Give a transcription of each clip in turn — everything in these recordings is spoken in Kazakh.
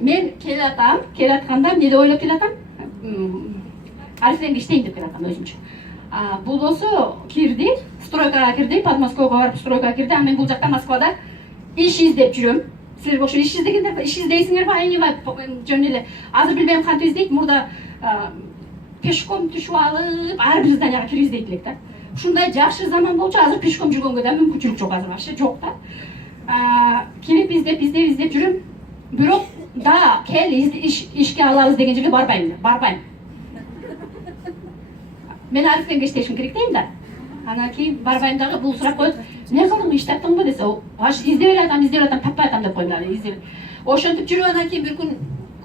мен келатканда эмне деп ойлоп келатам, арифтенге иштейин деп келатам өзүмчө. Бул болсо кирди, стройкага кирди, Подмосковьга барып стройкага кирди. А мен бул жакта Москвада иш издеп жүрөм. Силер ошо иш издегендер, иш издейсиңерби, аябай жөн эле. Азыр билбейм кантип издейт, мурда пешком түшүп алып, ар бир зданияга кирип издейт элек да. Ушундай жакшы заман болчу, азыр пешком жүргөнгө да мүмкүнчүлүк жок, азыр вообще жок да. Кирип издеп жүрөм. Бирок да кел ишке алабыз деген жерге барбайм. Мен арифтенге иштешим керек дейм да. Анан кийин барбайм дагы, бул сурап коет, эмне кылдың, иш таптыңбы десе, аш издеп атам, таппай атам деп коем дагы, издеп. Ошентип жүрүп анан кийин бир күн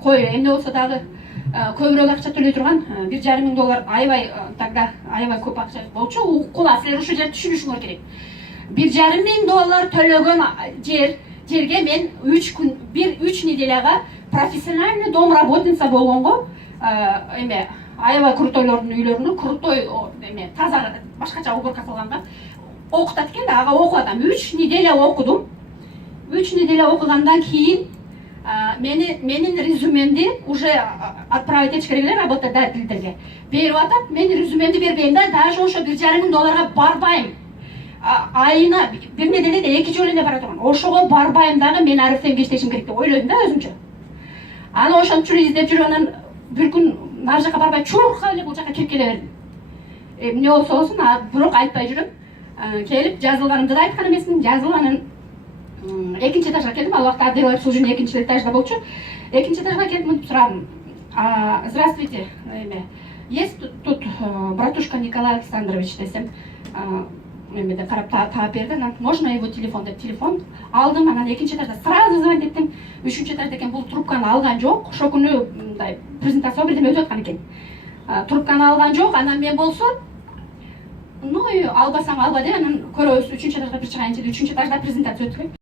кой, эмне болсо дагы көбүрөөк акча төлөй турган $1,5 миң аябай тогда аябай көп акча болчу. Укула, силер ушул жерди түшүнүшүңөр керек. $1,5 миң төлөгөн жерге мен 3 неделяга профессиональный домработница болгонго, эме аябай крутойлордун үйлөрүнө крутой таза башкача уборка кылганга окутат экен да, ага окуп атам. 3 неделя окудум. 3 неделя окугандан кийин менин резюмемди уже отправить этиш керек эле работодательдерге. Берип атат, мен резюмемди бербейм да, даже ошо $1,5 миң барбайм. Айына бир неделеде 2 жолу эле бара турган. Ошого барбайм дагы, мен арифтенге иштешим керек деп ойлойм да өзүмчө. Аны ошентип жүрүп издеп жүрүп, анан бир күн нары жака барбай чурка эле бул жака кирип келе бердим. Эмне болсо болсун, бирок айтпай жүрөм. Келип жазылганымды да айткан эмесмин. Жазылганын экинчи этажга келдим. Ал убакта отдел обслуживания экинчи этажда болчу. Экинчи этажга келип мынтип сурадым. Здравствуйте, есть тут братушка Николай Александрович десем, эмеде карап таап берди. Можно его телефон деп телефон алдым. Анан экинчи этажда сразу звонить эттим. Үчүнчү этажда экен, бул трубканы алган жок. Ошол күнү мындай презентация бирдеме өтүп аткан экен. Трубканы алган жок. Анан мен болсо, албасаң алба деп, анан көрөбүз. Үчүнчү этажга бир чыгайынчы деп, үчүнчү этажда презентация өттүк.